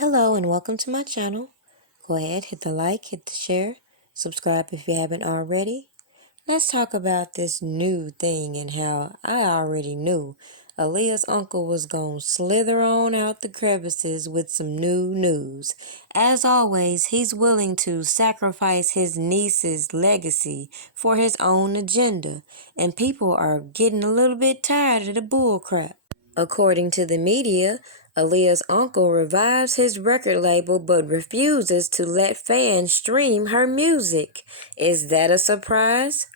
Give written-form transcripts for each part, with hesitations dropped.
Hello and welcome to my channel. Go ahead, hit the like, hit the share, subscribe if you haven't already. Let's talk about this new thing and how I already knew Aaliyah's uncle was gonna slither on out the crevices with some new news. As always, he's willing to sacrifice his niece's legacy for his own agenda, and people are getting a little bit tired of the bullcrap. According to the media, Aaliyah's uncle revives his record label but refuses to let fans stream her music. Is that a surprise?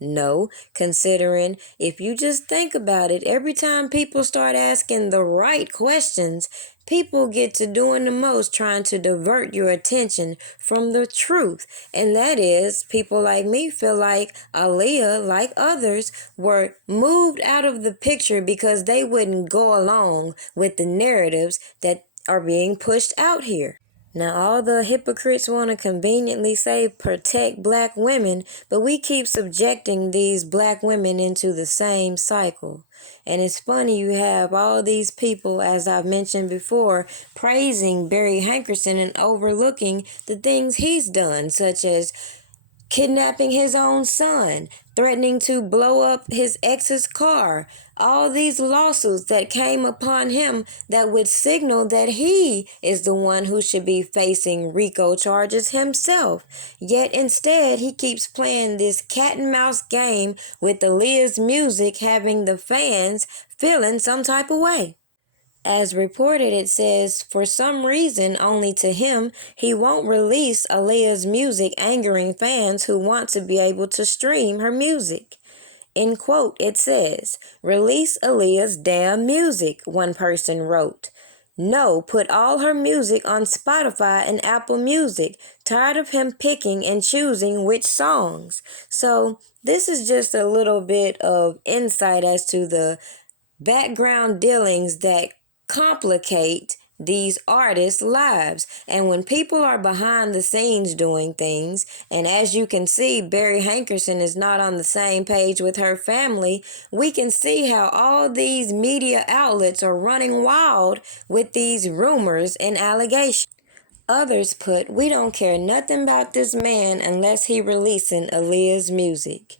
No, considering if you just think about it, every time people start asking the right questions, people get to doing the most trying to divert your attention from the truth. And that is, people like me feel like Aaliyah, like others, were moved out of the picture because they wouldn't go along with the narratives that are being pushed out here. Now, all the hypocrites want to conveniently say protect black women, but we keep subjecting these black women into the same cycle. And it's funny, you have all these people, as I've mentioned before, praising Barry Hankerson and overlooking the things he's done, such as kidnapping his own son, threatening to blow up his ex's car, all these lawsuits that came upon him that would signal that he is the one who should be facing RICO charges himself. Yet instead, he keeps playing this cat and mouse game with Aaliyah's music, having the fans feeling some type of way. As reported, it says, for some reason only to him, he won't release Aaliyah's music, angering fans who want to be able to stream her music. In quote, it says, release Aaliyah's damn music, one person wrote. No, put all her music on Spotify and Apple Music. Tired of him picking and choosing which songs. So this is just a little bit of insight as to the background dealings that complicate these artists' lives. And when people are behind the scenes doing things, and as you can see, Barry Hankerson is not on the same page with her family, we can see how all these media outlets are running wild with these rumors and allegations. Others put, we don't care nothing about this man unless he releasing Aaliyah's music.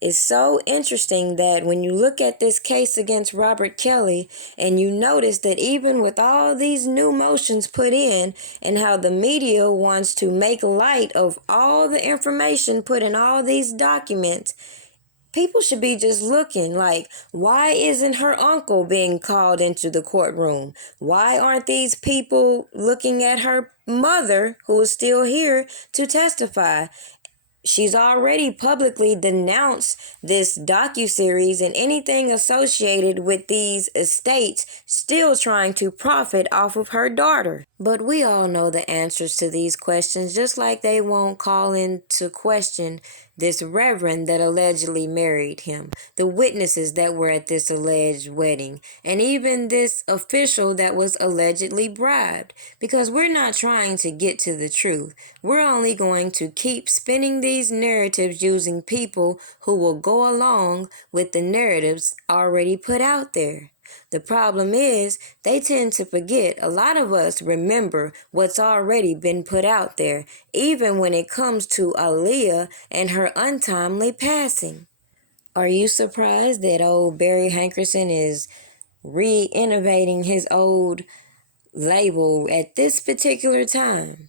It's so interesting that when you look at this case against Robert Kelly and you notice that even with all these new motions put in and how the media wants to make light of all the information put in all these documents, people should be just looking like, why isn't her uncle being called into the courtroom? Why aren't these people looking at her mother, who is still here, to testify? She's already publicly denounced this docuseries and anything associated with these estates, still trying to profit off of her daughter. But we all know the answers to these questions, just like they won't call into question this reverend that allegedly married him, the witnesses that were at this alleged wedding, and even this official that was allegedly bribed. Because we're not trying to get to the truth. We're only going to keep spinning these narratives using people who will go along with the narratives already put out there. The problem is, they tend to forget. A lot of us remember what's already been put out there, even when it comes to Aaliyah and her untimely passing. Are you surprised that old Barry Hankerson is re-innovating his old label at this particular time?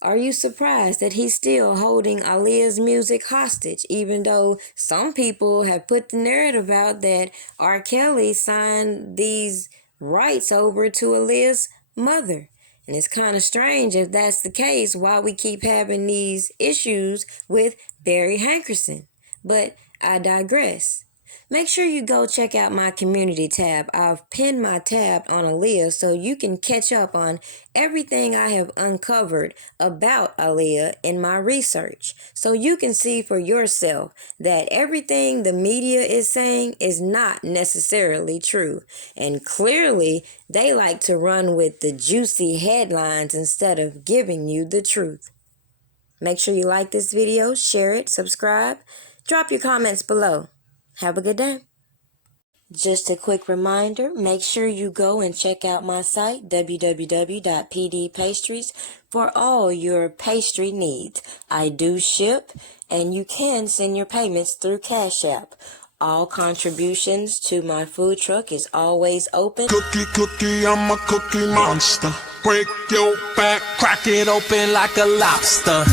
Are you surprised that he's still holding Aaliyah's music hostage, even though some people have put the narrative out that R. Kelly signed these rights over to Aaliyah's mother? And it's kind of strange if that's the case, why we keep having these issues with Barry Hankerson. But I digress. Make sure you go check out my community tab. I've pinned my tab on Aaliyah so you can catch up on everything I have uncovered about Aaliyah in my research. So you can see for yourself that everything the media is saying is not necessarily true. And clearly, they like to run with the juicy headlines instead of giving you the truth. Make sure you like this video, share it, subscribe, drop your comments below. Have a good day. Just a quick reminder, make sure you go and check out my site, www.pdpastries, for all your pastry needs. I do ship, and you can send your payments through Cash App. All contributions to my food truck is always open. Cookie, I'm a cookie monster. Break your back, crack it open like a lobster.